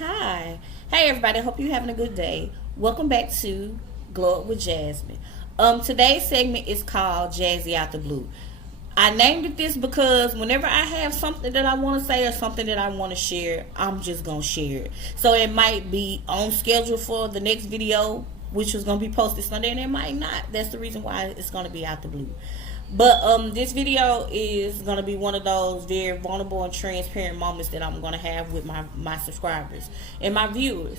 Hi. Hey everybody, hope you're having a good day. Welcome back to Glow Up with Jasmine. Today's segment is called Jazzie Out the Blue. I named it this because whenever I have something that I want to say or something that I want to share, I'm just going to share it. So it might be on schedule for the next video, which is going to be posted Sunday, and it might not. That's the reason why it's going to be out the blue. But this video is gonna be one of those very vulnerable and transparent moments that I'm gonna have with my subscribers and my viewers.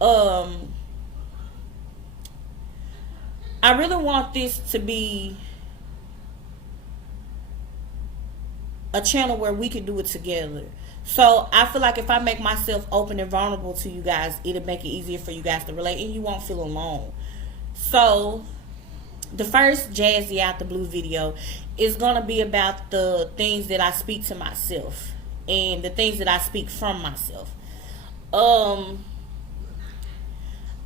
I really want this to be a channel where we can do it together. So I feel like if I make myself open and vulnerable to you guys, it'll make it easier for you guys to relate, and you won't feel alone. So the first Jazzie Out the Blue video is going to be about the things that I speak to myself and the things that I speak from myself.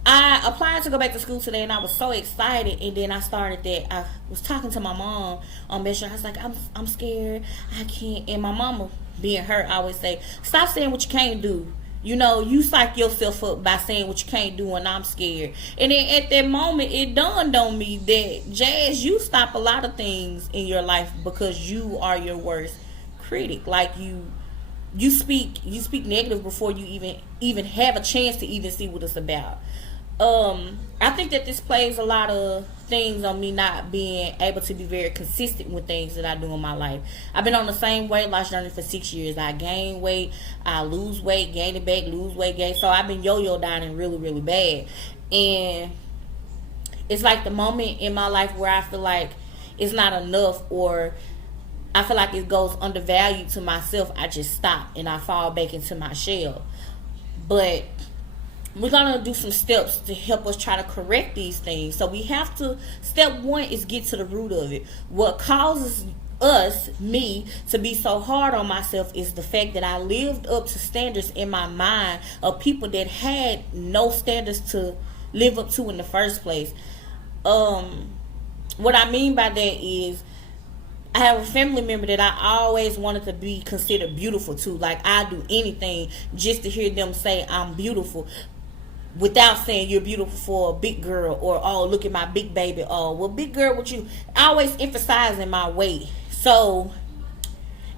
I applied to go back to school today, and I was so excited. And then I started that. I was talking to my mom on Messenger. I was like, I'm scared. I can't. And my mama, being her, I always say, stop saying what you can't do. You know, you psych yourself up by saying what you can't do, and I'm scared. And then at that moment, it dawned on me that, Jazz, you stop a lot of things in your life because you are your worst critic. Like you speak negative before you even have a chance to even see what it's about. I think that this plays a lot of things on me not being able to be very consistent with things that I do in my life. I've been on the same weight loss journey for 6 years. I gain weight, I lose weight, gain it back, lose weight, gain. So I've been yo-yo dieting really, really bad. And it's like the moment in my life where I feel like it's not enough, or I feel like it goes undervalued to myself, I just stop and I fall back into my shell. But we're going to do some steps to help us try to correct these things. So we have to, step one is get to the root of it. What causes me, to be so hard on myself is the fact that I lived up to standards in my mind of people that had no standards to live up to in the first place. What I mean by that is, I have a family member that I always wanted to be considered beautiful to. Like, I do anything just to hear them say I'm beautiful, without saying you're beautiful for a big girl, or oh, look at my big baby, oh, well, big girl with you. I always emphasizing my weight. So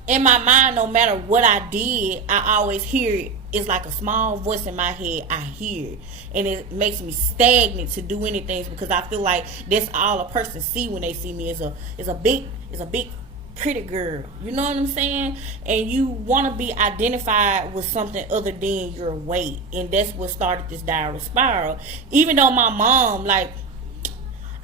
in my mind, no matter what I did, I always hear it. It's like a small voice in my head. I hear it, and it makes me stagnant to do anything, because I feel like that's all a person see when they see me, is a big pretty girl. You know what I'm saying? And you want to be identified with something other than your weight, and that's what started this downward spiral. Even though my mom, like,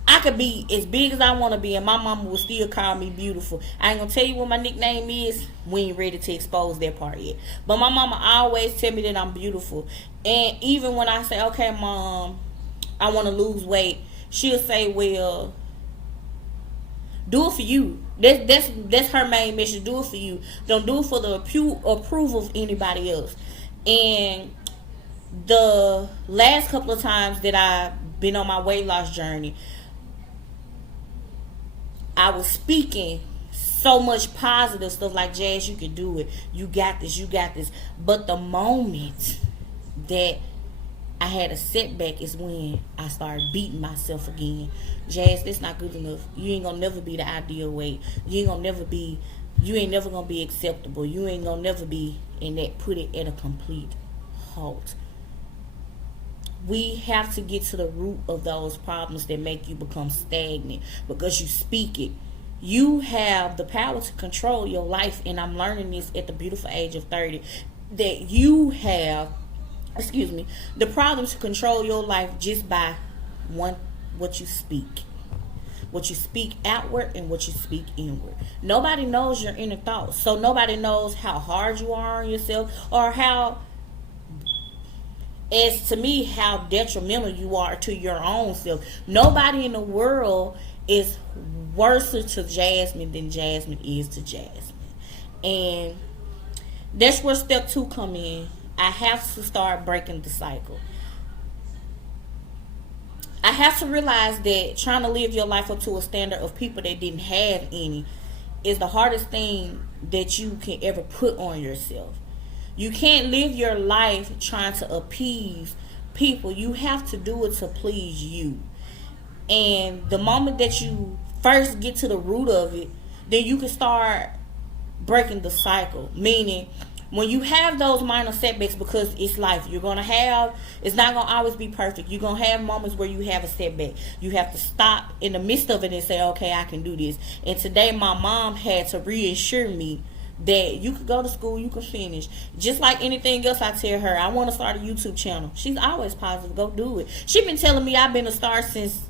I could be as big as I want to be, and my mama will still call me beautiful. I ain't gonna tell you what my nickname is. We ain't ready to expose that part yet. But my mama always tell me that I'm beautiful. And even when I say, okay, mom, I want to lose weight, she'll say, well, do it for you. That's her main mission. Do it for you. Don't do it for the approval of anybody else. And the last couple of times that I've been on my weight loss journey, I was speaking so much positive stuff, like, Jazz, you can do it. You got this. You got this. But the moment that I had a setback is when I started beating myself again. Jazz, that's not good enough. You ain't gonna never be the ideal weight. You ain't never gonna be acceptable. You ain't gonna never be in that. Put it at a complete halt. We have to get to the root of those problems that make you become stagnant, because you speak it. You have the power to control your life, and I'm learning this at the beautiful age of 30, that you have, the problem to control your life just by what you speak. What you speak outward and what you speak inward. Nobody knows your inner thoughts. So nobody knows how hard you are on yourself, or how, as to me, how detrimental you are to your own self. Nobody in the world is worse to Jasmine than Jasmine is to Jasmine. And that's where step 2 come in. I have to start breaking the cycle. I have to realize that trying to live your life up to a standard of people that didn't have any is the hardest thing that you can ever put on yourself. You can't live your life trying to appease people. You have to do it to please you. And the moment that you first get to the root of it, then you can start breaking the cycle. Meaning, when you have those minor setbacks, because it's life, it's not going to always be perfect. You're going to have moments where you have a setback. You have to stop in the midst of it and say, okay, I can do this. And today my mom had to reassure me that you could go to school, you can finish. Just like anything else, I tell her, I want to start a YouTube channel. She's always positive. Go do it. She's been telling me I've been a star since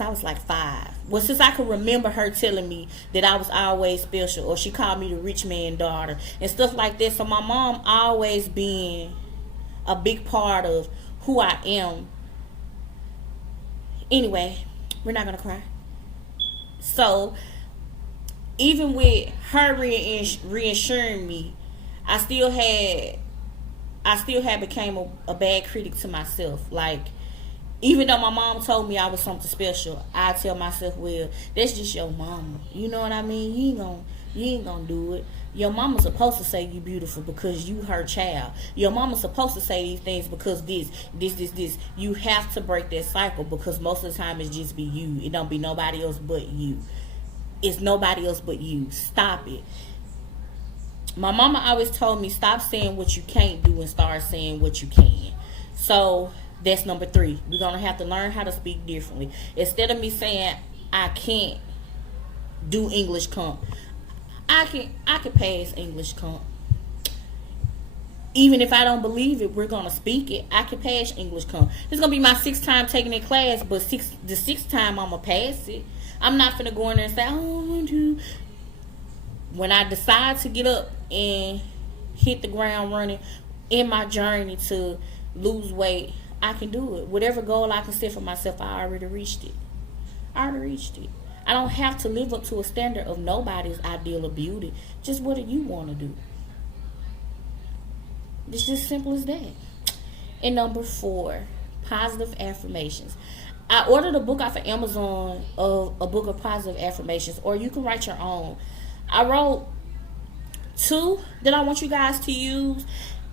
I was like 5. Well, since I could remember her telling me that I was always special, or she called me the rich man daughter and stuff like that. So my mom always been a big part of who I am. Anyway, we're not gonna cry. So even with her reassuring me, I still had became a bad critic to myself. Like, even though my mom told me I was something special, I tell myself, well, that's just your mama. You know what I mean? You ain't gonna do it. Your mama's supposed to say you beautiful because you her child. Your mama's supposed to say these things because this. You have to break that cycle, because most of the time it's just be you. It don't be nobody else but you. It's nobody else but you. Stop it. My mama always told me, stop saying what you can't do and start saying what you can. So that's number 3. We're going to have to learn how to speak differently. Instead of me saying I can't do English comp, I can pass English comp. Even if I don't believe it, we're going to speak it. I can pass English comp. It's going to be my 6th time taking that class, but the 6th time I'm going to pass it. I'm not finna go in there and say, I don't want to. When I decide to get up and hit the ground running in my journey to lose weight, I can do it. Whatever goal I can set for myself, I already reached it. I don't have to live up to a standard of nobody's ideal of beauty. Just what do you want to do? It's just simple as that. And number 4, positive affirmations. I ordered a book off of Amazon, of a book of positive affirmations, or you can write your own. I wrote 2 that I want you guys to use,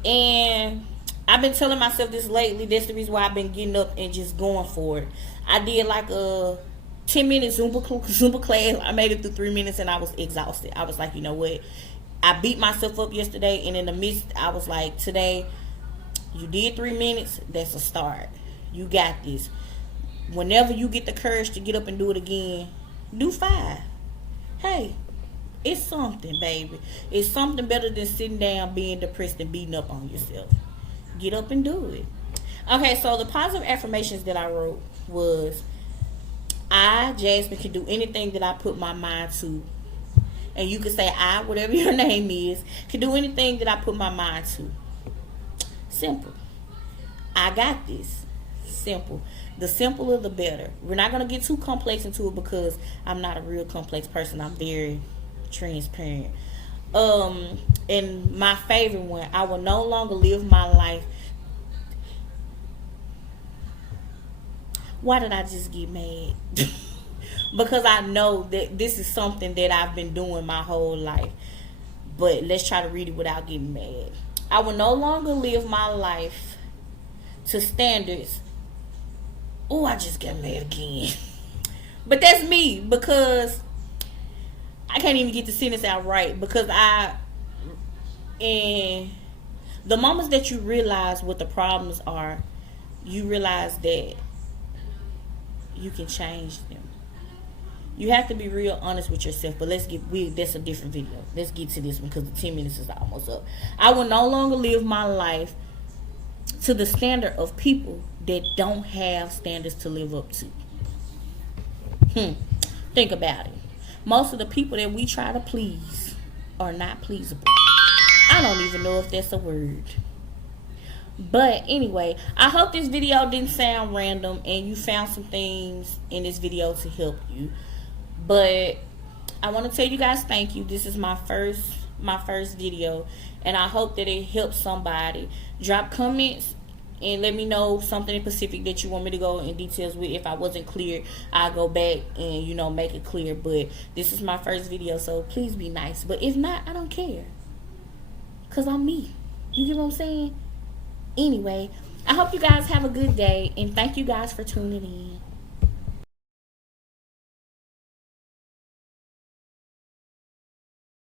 and I've been telling myself this lately. That's the reason why I've been getting up and just going for it. I did like a 10-minute Zumba class. I made it through 3 minutes and I was exhausted. I was like, you know what? I beat myself up yesterday, and in the midst, I was like, today, you did 3 minutes. That's a start. You got this. Whenever you get the courage to get up and do it again, do 5. Hey, it's something, baby. It's something better than sitting down, being depressed, and beating up on yourself. Get up and do it. Okay, so the positive affirmations that I wrote was, I, Jasmine, can do anything that I put my mind to. And you can say I, whatever your name is, can do anything that I put my mind to. Simple. I got this. Simple. The simpler the better. We're not going to get too complex into it because I'm not a real complex person. I'm very transparent. And my favorite one, I will no longer live my life. Why did I just get mad? Because I know that this is something that I've been doing my whole life. But let's try to read it without getting mad. I will no longer live my life to standards. Oh, I just got mad again. But that's me, because I can't even get the sentence out right. Because and the moments that you realize what the problems are, you realize that you can change them. You have to be real honest with yourself. But that's a different video. Let's get to this one because the 10 minutes is almost up. I will no longer live my life to the standard of people that don't have standards to live up to. Think about it. Most of the people that we try to please are not pleasable. I don't even know if that's a word. But anyway, I hope this video didn't sound random and you found some things in this video to help you. But I want to tell you guys thank you. This is my first video, and I hope that it helps somebody. Drop comments and let me know something in specific that you want me to go in details with. If I wasn't clear, I'll go back and make it clear. But this is my first video, so please be nice. But if not, I don't care, because I'm me. You get what I'm saying? Anyway, I hope you guys have a good day, and thank you guys for tuning in.